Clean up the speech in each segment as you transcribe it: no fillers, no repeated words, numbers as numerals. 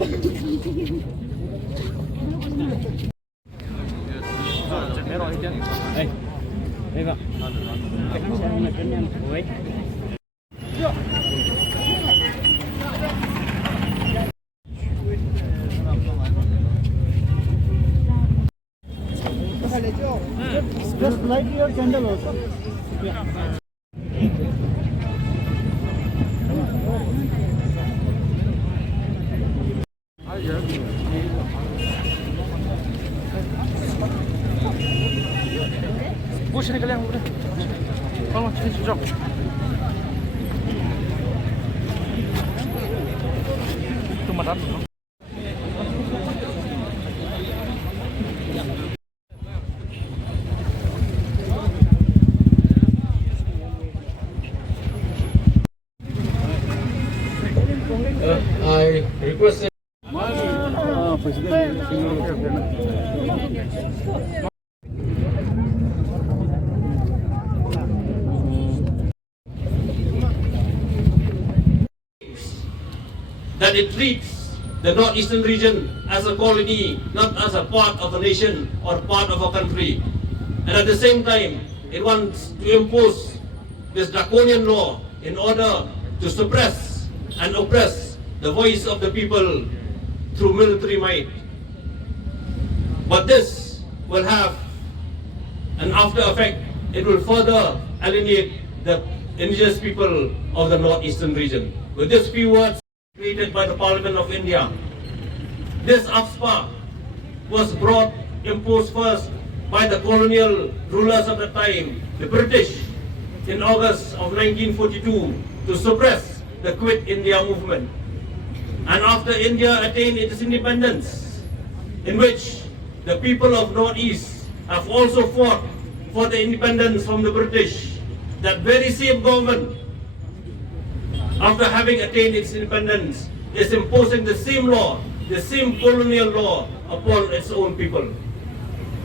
Just light your candle also. Yeah. Push那个亮，帮我去照。这么大。I request that it treats the northeastern region as a colony, not as a part of a nation or part of a country. And at the same time, it wants to impose this draconian law in order to suppress and oppress the voice of the people through military might. But this will have an after effect. It will further alienate the indigenous people of the northeastern region. With these few words created by the Parliament of India, this AFSPA was imposed first by the colonial rulers of the time, the British, in August of 1942 to suppress the Quit India movement. And after India attained its independence, in which the people of Northeast have also fought for the independence from the British, that very same government, after having attained its independence, is imposing the same law, the same colonial law upon its own people.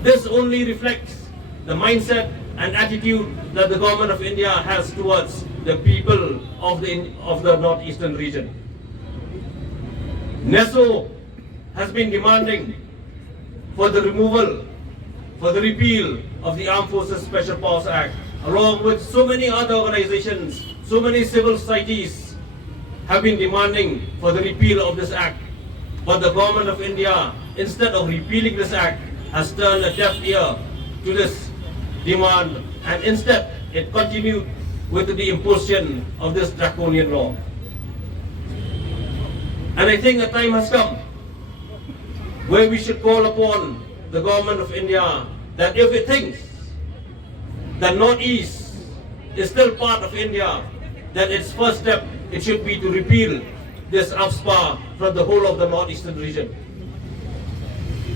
This only reflects the mindset and attitude that the government of India has towards the people of the northeastern region. NESO has been demanding for the removal, for the repeal of the Armed Forces Special Powers Act, along with so many other organizations, so many civil societies have been demanding for the repeal of this act. But the government of India, instead of repealing this act, has turned a deaf ear to this demand, and instead it continued with the imposition of this draconian law. And I think a time has come where we should call upon the government of India that if it thinks that Northeast is still part of India, then its first step, it should be to repeal this AFSPA from the whole of the northeastern region.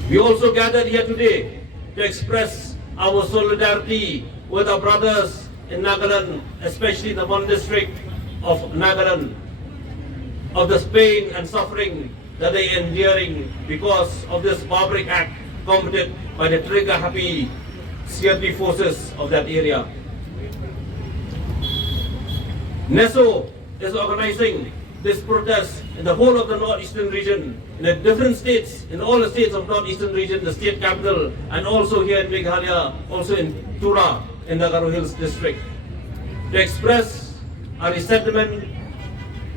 We also gathered here today to express our solidarity with our brothers in Nagaland, especially the one district of Nagaland, of the pain and suffering that they are enduring because of this barbaric act committed by the trigger-happy CRP forces of that area. NESO is organizing this protest in the whole of the northeastern region, in the different states, in all the states of northeastern region, the state capital, and also here in Meghalaya, also in Tura, in the Garo Hills district, to express our resentment,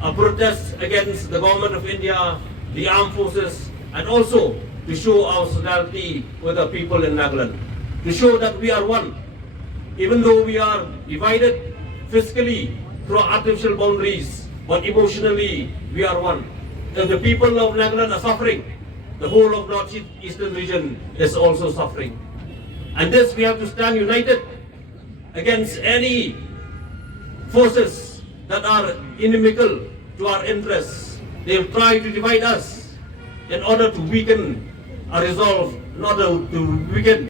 our protest against the government of India, the armed forces, and also to show our solidarity with the people in Nagaland, to show that we are one, even though we are divided physically through artificial boundaries, but emotionally we are one. If the people of Nagaland are suffering, the whole of northeastern region is also suffering. And this we have to stand united against any forces that are inimical to our interests. They will try to divide us in order to weaken our resolve, not to weaken